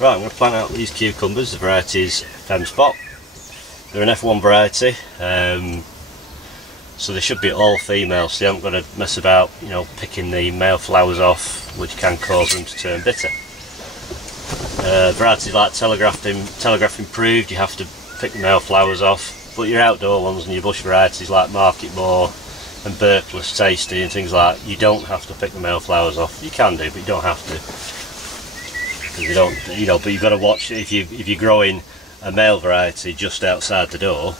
Right, I'm going to plant out these cucumbers. The variety is Fem Spot. They're an F1 variety, so they should be all female, so you haven't got to mess about, you know, picking the male flowers off, which can cause them to turn bitter. Varieties like Telegraph Improved, you have to pick the male flowers off, but your outdoor ones and your bush varieties like Market Moor and Burpless Tasty and things like that, you don't have to pick the male flowers off. You can do, but you don't have to. Because you don't, you know, but you've got to watch if you're growing a male variety just outside the door,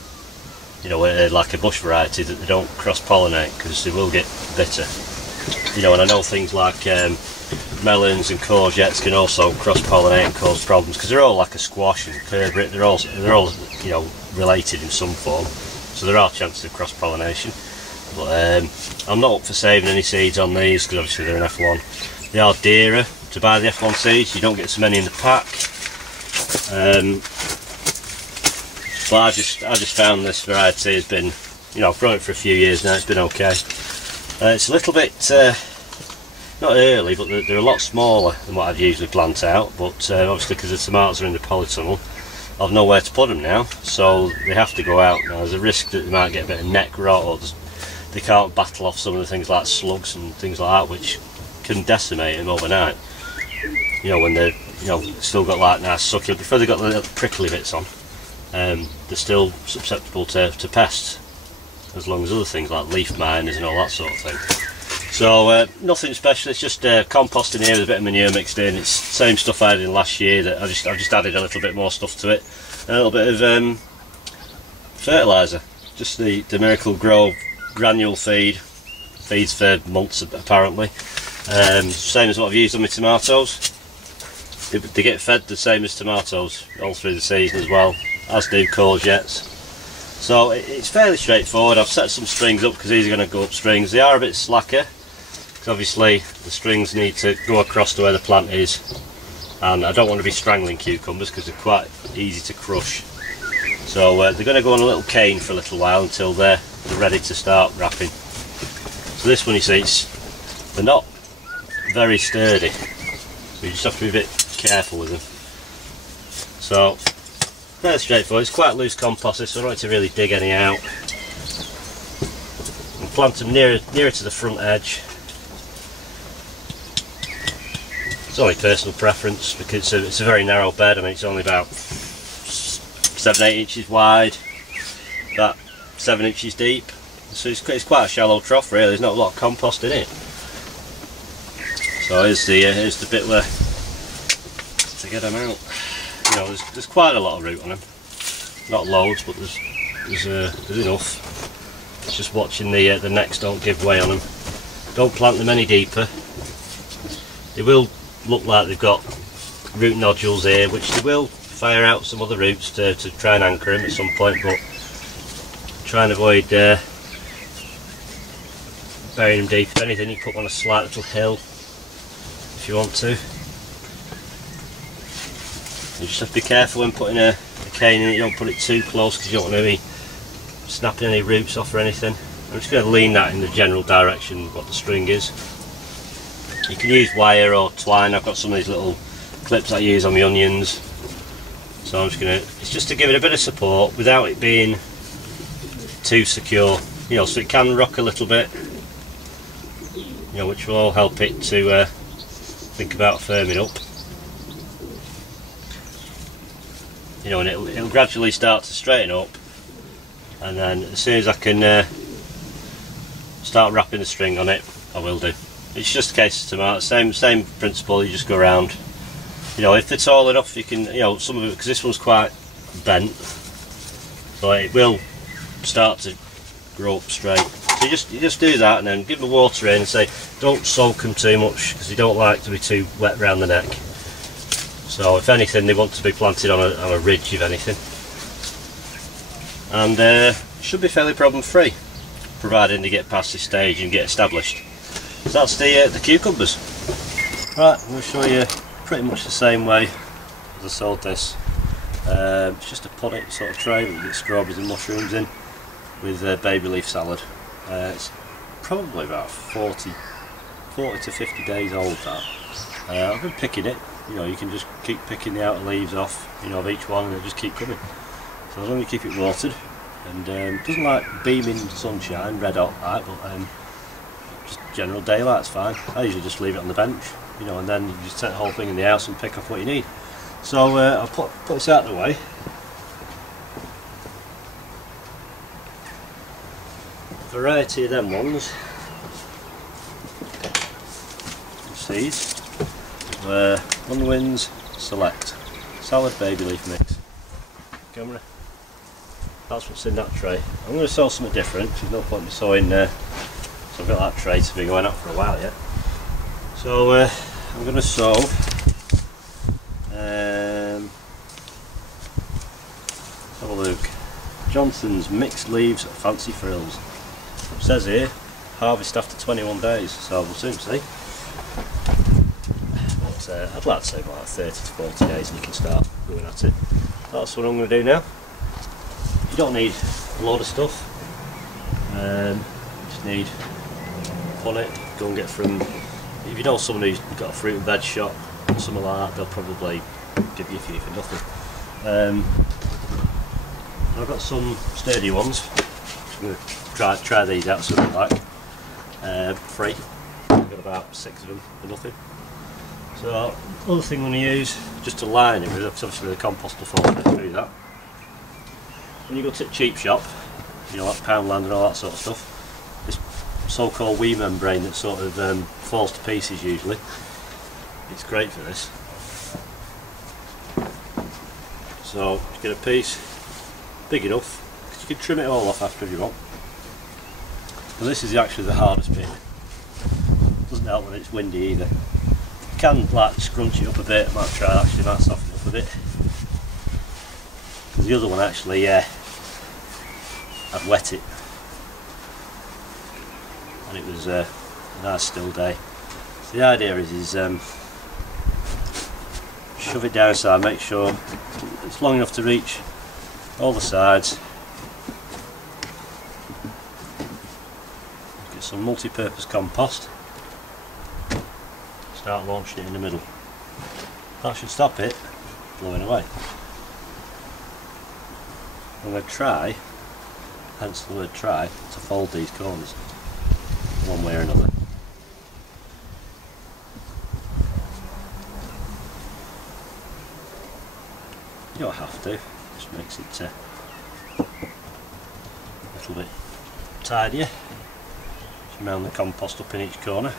you know, like a bush variety, that they don't cross-pollinate, because they will get bitter. You know, and I know things like melons and courgettes can also cross-pollinate and cause problems, because they're all like a squash and turbot. They're all you know, related in some form, so there are chances of cross-pollination. But I'm not up for saving any seeds on these, because obviously they're an F1. They are dearer to buy the F1 seeds. You don't get so many in the pack. But I just found this variety has been, you know, I've grown it for a few years now. It's been okay. It's a little bit not early, but they're a lot smaller than what I'd usually plant out. But obviously, because the tomatoes are in the polytunnel, I've nowhere to put them now, so they have to go out. Now there's a risk that they might get a bit of neck rot, or they can't battle off some of the things like slugs and things like that, which can decimate them overnight. You know, when they're, you know, still got like nice succulent, before they've got the little prickly bits on, they're still susceptible to pests, as long as other things like leaf miners and all that sort of thing. So nothing special. It's just composting here with a bit of manure mixed in. It's the same stuff I had in last year. That I've just added a little bit more stuff to it, and a little bit of fertiliser. Just the Miracle Grow granule feeds for months apparently. Same as what I've used on my tomatoes. They get fed the same as tomatoes all through the season as well, as do courgettes. So it's fairly straightforward. I've set some strings up because these are going to go up strings. They are a bit slacker because obviously the strings need to go across to where the plant is, and I don't want to be strangling cucumbers because they're quite easy to crush. So they're going to go on a little cane for a little while until they're ready to start wrapping. So this one, you see, they're not very sturdy, so you just have to be a bit careful with them. So fairly straightforward. It's quite loose compost, so I don't need to really dig any out. And plant them nearer to the front edge. It's only personal preference because it's a very narrow bed. I mean, it's only about 7-8 inches wide, about 7 inches deep. So it's quite a shallow trough really. There's not a lot of compost in it. So here's the bit where to get them out. You know, there's quite a lot of root on them. Not loads, but there's enough. It's just watching the necks don't give way on them. Don't plant them any deeper. They will look like they've got root nodules here, which they will fire out some other roots to try and anchor them at some point, but try and avoid burying them deep. If anything, you put them on a slight little hill if you want to. You just have to be careful when putting a cane in it. You don't put it too close because you don't want to be snapping any roots off or anything. I'm just going to lean that in the general direction what the string is. You can use wire or twine. I've got some of these little clips I use on my onions. So I'm just going to, it's just to give it a bit of support without it being too secure. You know, so it can rock a little bit. You know, which will all help it to think about firming up. You know, and it'll gradually start to straighten up, and then as soon as I can start wrapping the string on it, I will do. It's just a case of tomatoes, same principle. You just go around. You know, if they're tall enough, you can, you know, some of it, because this one's quite bent, so it will start to grow up straight. So you just do that, and then give them a water in, and say don't soak them too much because they don't like to be too wet around the neck. So if anything, they want to be planted on a ridge, if anything, and should be fairly problem free, providing they get past this stage and get established. So that's the cucumbers. Right, I'm going to show you pretty much the same way as I sold this. It's just a potted sort of tray that you get strawberries and mushrooms in with baby leaf salad. It's probably about 40 to 50 days old, that. I've been picking it. you know, you can just keep picking the outer leaves off, you know, of each one, and they just keep coming. So as long as you keep it watered, and it doesn't like beaming sunshine, red hot light, but just general daylight's fine. I usually just leave it on the bench, you know, and then you just take the whole thing in the house and pick off what you need. So I'll put this out of the way. Variety of them ones, seeds, Unwin's Select Salad Baby Leaf Mix. Camera. That's what's in that tray. I'm going to sow something different. There's no point in me sowing. So I've got that tray to be going up for a while yet. So I'm going to sow. Let's have a look. Johnson's Mixed Leaves Fancy Frills. It says here, harvest after 21 days, so we'll soon see. But I'd like to say about 30 to 40 days and you can start going at it. That's what I'm going to do now. You don't need a load of stuff, you just need punnet. Go and get from, if you know someone who's got a fruit and veg shop or something like that, they'll probably give you a few for nothing. I've got some sturdy ones. I'm going to try these out, see what they like. Free. I've got about 6 of them for nothing. So, other thing I'm going to use, just to line it with, obviously the compost will fall through that. When you go to the cheap shop, you know, like Poundland and all that sort of stuff, this so-called wee membrane that sort of falls to pieces usually, it's great for this. So, you get a piece big enough, because you can trim it all off after if you want. But this is actually the hardest bit. Doesn't help when it's windy either. You can like scrunch it up a bit. I might try actually, might soften it up a bit. Because the other one actually, I'd wet it, and it was a nice still day. So the idea is shove it down inside, make sure it's long enough to reach all the sides. Get some multi-purpose compost. Start launching it in the middle. That should stop it blowing away. I'm going to try, hence the word try, to fold these corners one way or another. You don't have to, just makes it a little bit tidier. Just round the compost up in each corner.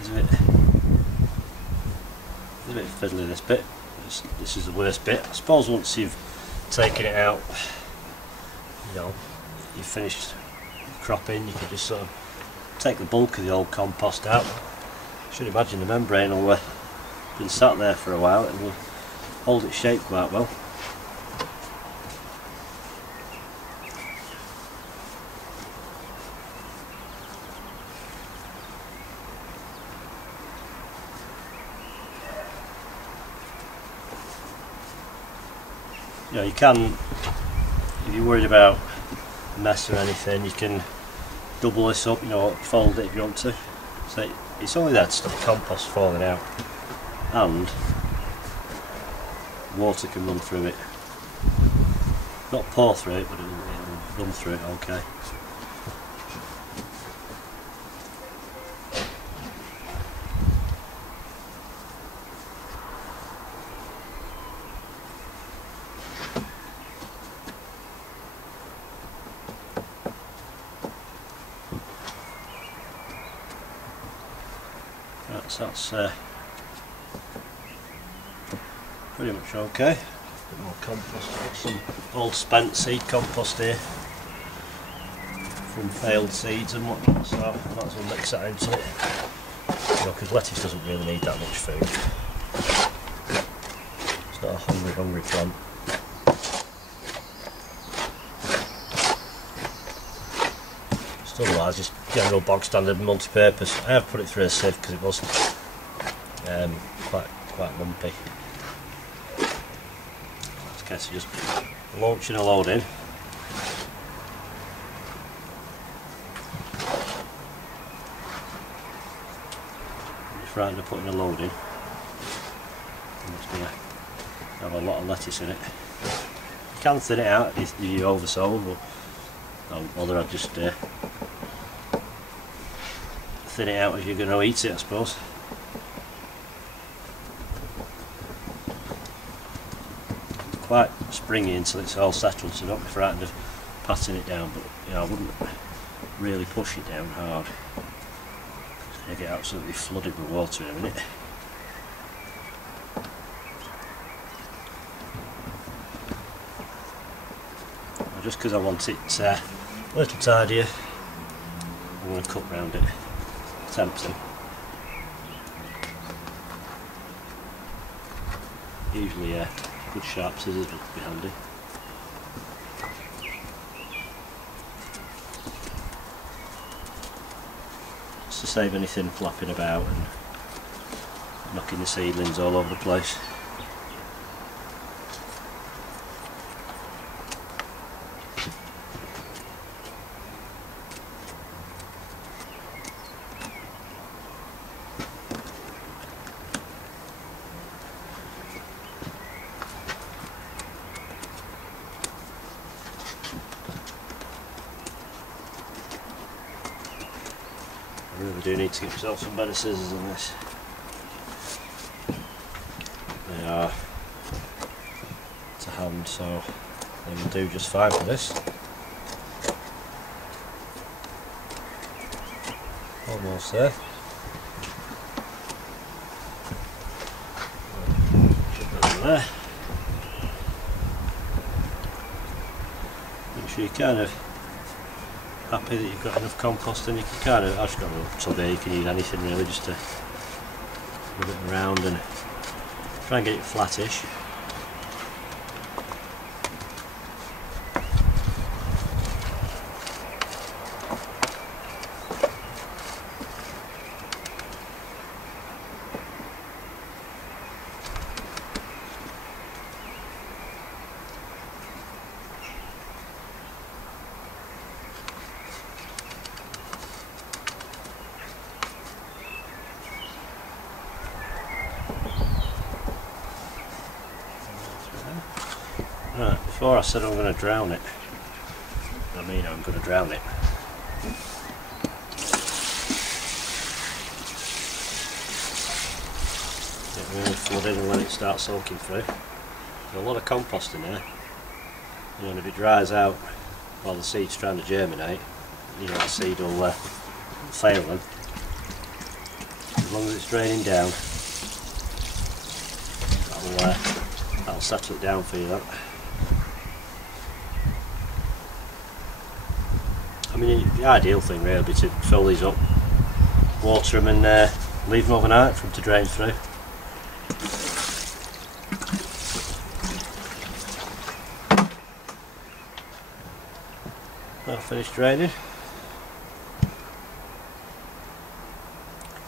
It's a bit fiddly, this bit. This is the worst bit. I suppose once you've taken it out, you know, you've finished cropping, you can just sort of take the bulk of the old compost out. I should imagine the membrane will have been sat there for a while, it will hold its shape quite well. You know, you can, if you're worried about mess or anything, you can double this up, you know, fold it if you want to. So it's only there to stop the compost falling out, and water can run through it. Not pour through it, but it'll run through it okay. That's pretty much okay. A bit more compost. Got some old spent seed compost here from failed seeds and whatnot, so I might as well mix that into it. You know, because lettuce doesn't really need that much food. It's not a hungry plant. Otherwise, just general bog standard multi-purpose. I have put it through a sieve because it was quite lumpy. It's a case of just launching a load in. frightened of putting a load in. It's going to have a lot of lettuce in it. You can thin it out if you oversold, but I'd rather just thin it out if you're going to eat it, I suppose. Quite springy until it's all settled, so don't be frightened of patting it down, but you know, I wouldn't really push it down hard. It's going to get absolutely flooded with water in a minute. Just because I want it a little tidier, I'm going to cut round it. Tempting. Usually good sharp scissors would be handy. Just to save anything flapping about and knocking the seedlings all over the place. I really do need to get myself some better scissors than this. They are to hand, so they will do just fine for this. Almost there. Put that in there. Make sure you kind of happy that you've got enough compost, and you can kind of, I've just got a little tub here, you can use anything really just to move it around and try and get it flattish. Right, before I said I'm going to drown it, I mean I'm going to drown it. Get really flooded and let it start soaking through. There's a lot of compost in there, you know, and if it dries out while the seed's trying to germinate, you know, the seed will fail them. As long as it's draining down, that'll settle it down for you, that. I mean, the ideal thing really would be to fill these up, water them and leave them overnight for them to drain through. That'll finish draining.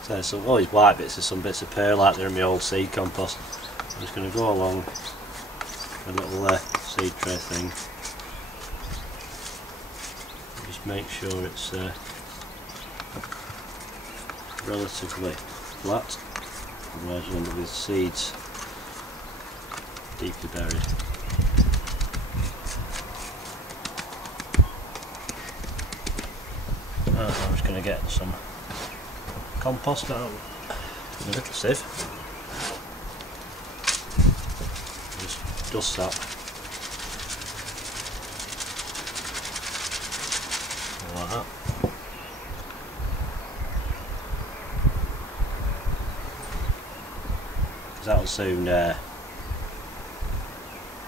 So some, all these white bits are some bits of perlite there in my old seed compost. I'm just going to go along a little seed tray thing. Just make sure it's relatively flat, otherwise you'll end up with seeds deeply buried. I'm just going to get some compost out in a little sieve. Just dust that. Like that. Because that'll soon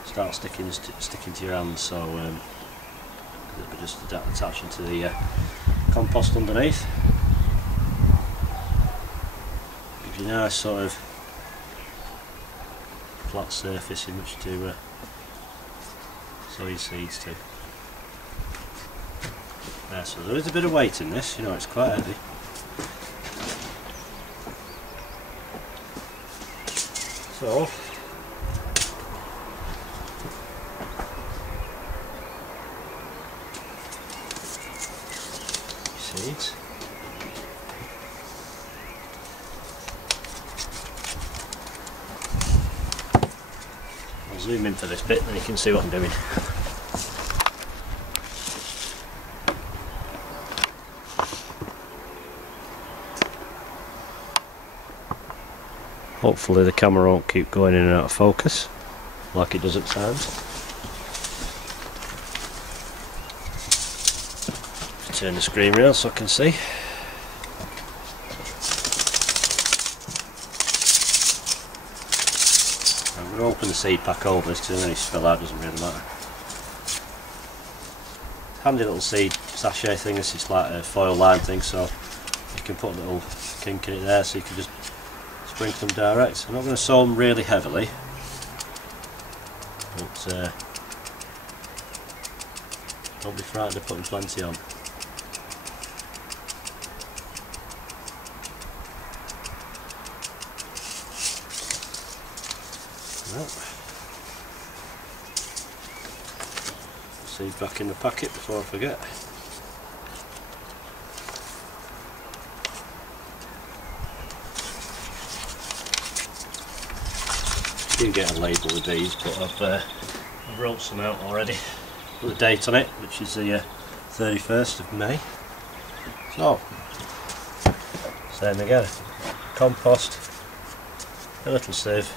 start sticking to your hands, so it'll be just attaching to the compost underneath. Gives you a nice sort of flat surface in which to sow your seeds to. There, so there is a bit of weight in this, you know, it's quite heavy. So seeds. zoom in for this bit, then you can see what I'm doing. Hopefully the camera won't keep going in and out of focus like it does at times. Turn the screen round so I can see. I'm going to open the seed pack over this because any spill out doesn't really matter. Handy little seed sachet thing. This is like a foil line thing, so you can put a little kink in it there so you can just sprinkle them direct. I'm not going to sow them really heavily, but don't be frightened of putting plenty on. Well, seed back in the packet before I forget. You can get a label with these, but I've wrote some out already. Put the date on it, which is the 31st of May. So, same again. Compost, a little sieve.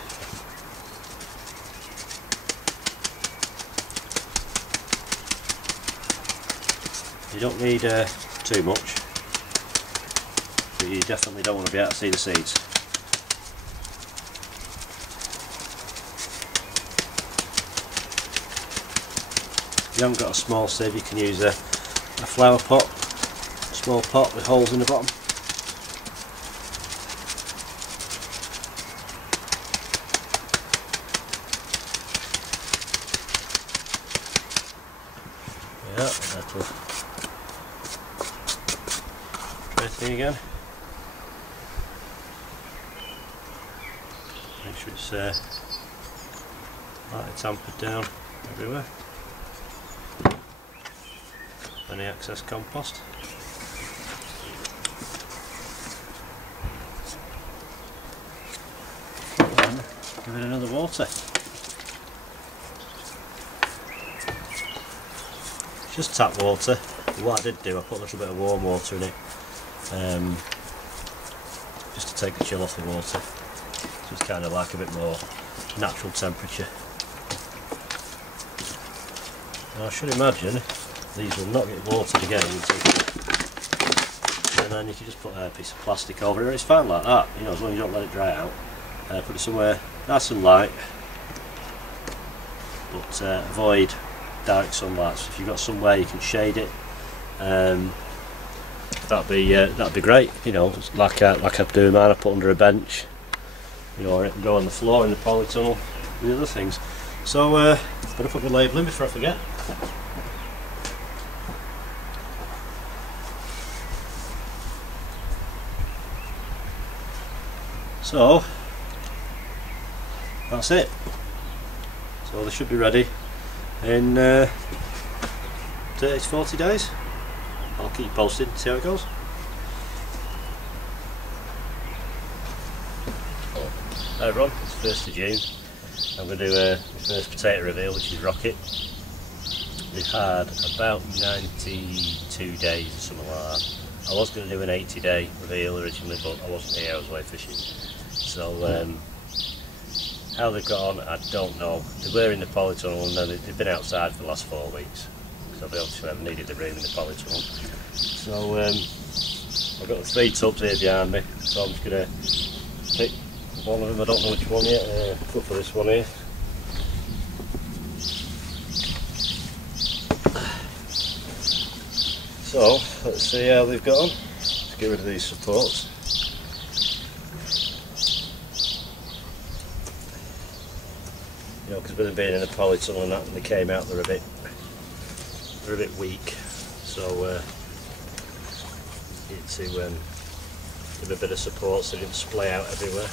You don't need too much, but you definitely don't want to be able to see the seeds. If you haven't got a small sieve, you can use a flower pot, a small pot with holes in the bottom. Yeah, that'll try thing again. Make sure it's lightly tampered down everywhere. Any excess compost. And give it another water. Just tap water. What I did do, I put a little bit of warm water in it, just to take the chill off the water. So it's kind of like a bit more natural temperature. Now I should imagine these will not get watered again, and then you can just put a piece of plastic over it. It's fine like that, you know, as long as you don't let it dry out. Put it somewhere nice and light, but avoid direct sunlight. So if you've got somewhere you can shade it, that'd be great. You know, like I do mine. I put under a bench, you know, or it can go on the floor in the polytunnel and the other things. So better put the label in before I forget. So that's it. So they should be ready in 30 to 40 days. I'll keep you posted and see how it goes. Hi everyone, it's 1st of June. I'm going to do a first potato reveal, which is rocket. We've had about 92 days or something like that. I was going to do an 80-day reveal originally, but I wasn't here, I was away fishing. So how they've got on, I don't know. They were in the polytunnel and then they've been outside for the last 4 weeks. So they obviously haven't needed the room in the polytunnel. So I've got the 3 tubs here behind me, so I'm just going to pick one of them. I don't know which one yet. Go for this one here. So let's see how they've got on. Let's get rid of these supports. You know, because with them being in a polytunnel and that, when they came out, they're a bit weak. So need to give a bit of support so they didn't splay out everywhere.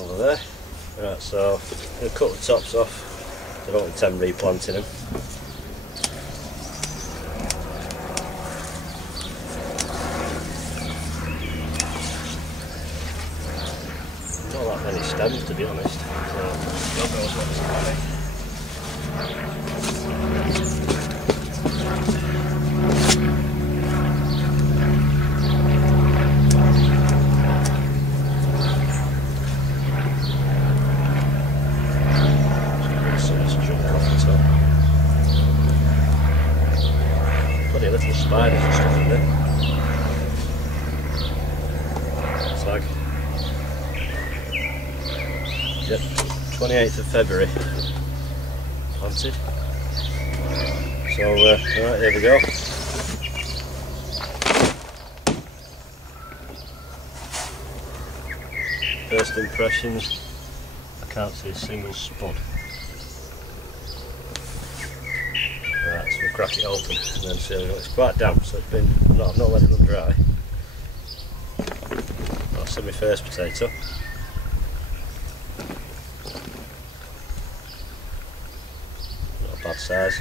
Over there. Right, so I'm going to cut the tops off. I don't intend replanting them. depends, to be honest. So, God knows what it's going to be. Little spiders and stuff in there. It's like, yep, 28th of February planted. So alright, there we go. First impressions, I can't see a single spud. Right, so we'll crack it open and then see how we go. It's quite damp, so it's been, I've not let it run dry. That's my first potato. Not a bad size.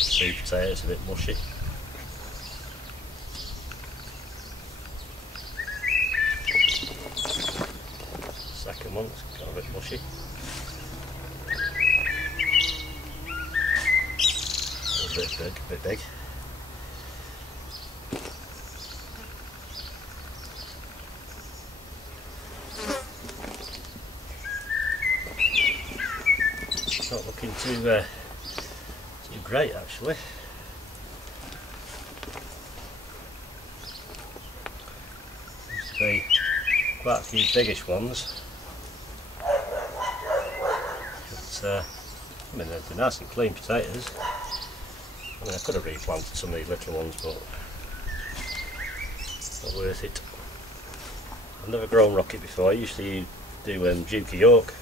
Sweet potato, it's a bit mushy. Second one, it's got a bit mushy. A bit big. Not looking too great actually. Seems to be quite a few biggish ones. But, I mean, they're nice and clean potatoes. I mean, I could have replanted some of these little ones, but not worth it. I've never grown rocket before. I usually do Duke of York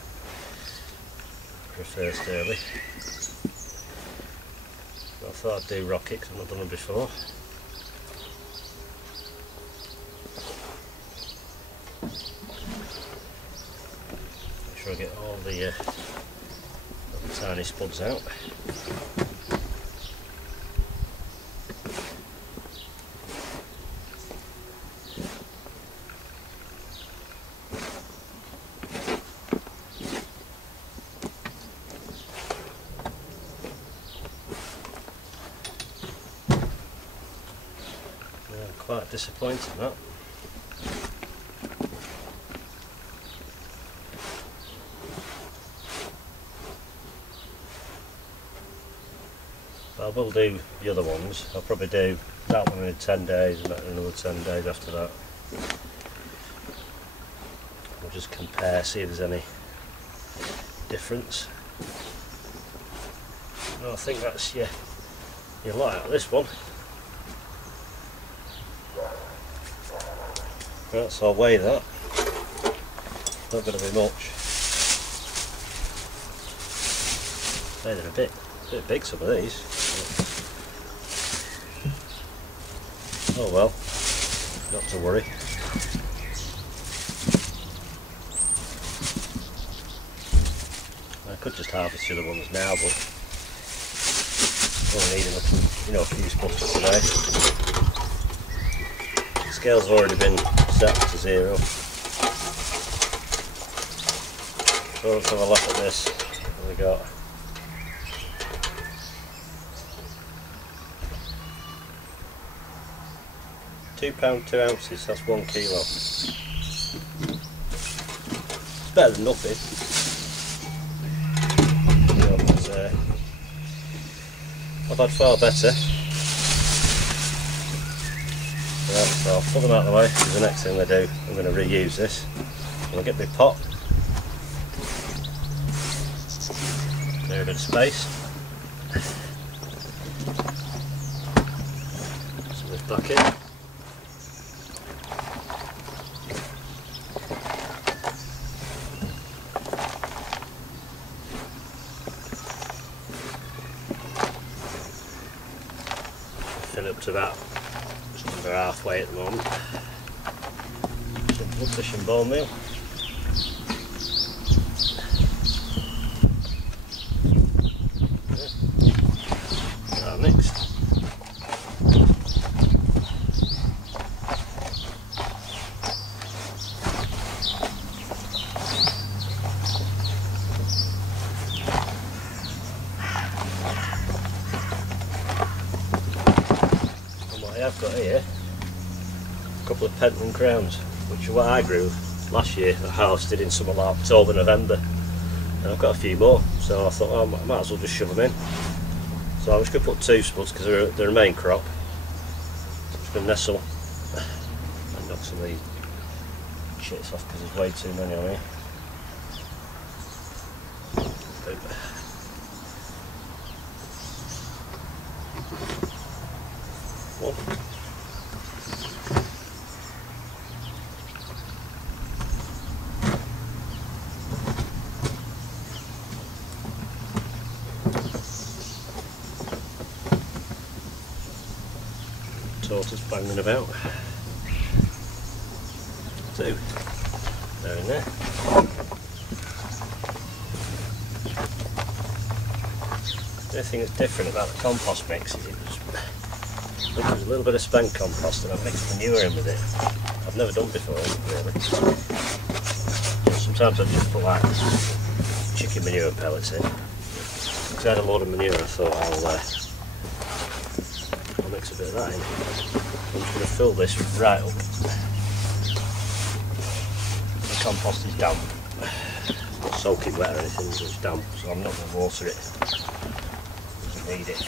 for a first early. I thought I'd do rocket because I've not done them before. Make sure I get all the tiny spuds out. Yeah, quite disappointed that. I will do the other ones. I'll probably do that one in 10 days and that in another 10 days after that. We'll just compare, see if there's any difference. No, I think that's your lot out of this one. Right, so I'll weigh that. Not going to be much. They're a bit big, some of these. Oh well, not to worry. I could just harvest the other ones now, but only need a few spuds for today. The scale's have already been set to 0. So let's have a look at this. What have we got? £2 2 ounces, that's 1 kilo. It's better than nothing. I've had far better. Right, so I'll pull them out of the way, because the next thing I do, I'm going to reuse this. I'll get my pot. Clear a bit of space. Put this back in. Fill it up to about just under halfway at the moment. Some bloodfish and bone meal. That mixed. couple of Pentland crowns, which are what I grew last year. I harvested in somewhere like October, November, and I've got a few more, so I thought, oh, I might as well just shove them in. So I'm just going to put 2 spuds because they're a main crop. So I'm just going to nestle and knock some of these chits off because there's way too many on here. One. Tortoise banging about. 2. They're in there. The only thing that's different about the compost mix is there's a little bit of spent compost and I've mixed manure in with it. I've never done before, really. Sometimes I just put like chicken manure pellets in. Because I had a load of manure, I thought I'll mix a bit of that in. I'm just going to fill this right up. The compost is damp. Not soak it wet or anything, it's damp, so I'm not going to water it. Doesn't need it.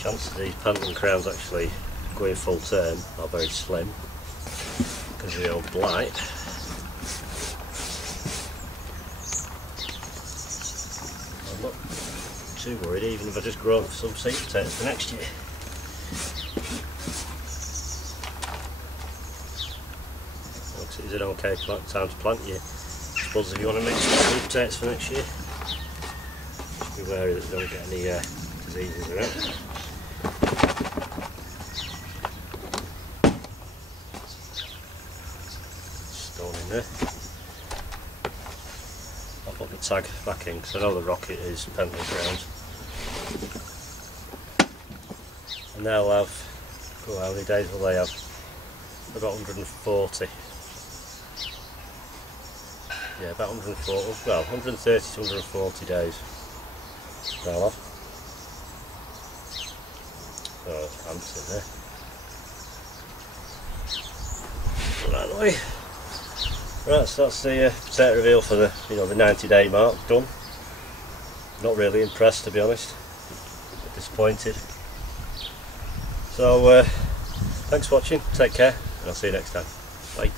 Chances of these Pentland crowns actually going full term are very slim because of the old blight. I'm not too worried even if I just grow some seed potatoes for next year. Looks like it's an okay time to plant your spuds if you want to mix seed potatoes for next year. Just be wary that you don't get any diseases around. There. I'll put the tag back in because I know the rocket is Pentland crowns. And they'll have, oh, how many days will they have? About 140. Yeah, about 140, well 130 to 140 days they'll have. Oh, there's ants in there. Right away. Right, so that's the potato reveal for the the 90-day mark done. Not really impressed, to be honest. Disappointed. So thanks for watching. Take care, and I'll see you next time. Bye.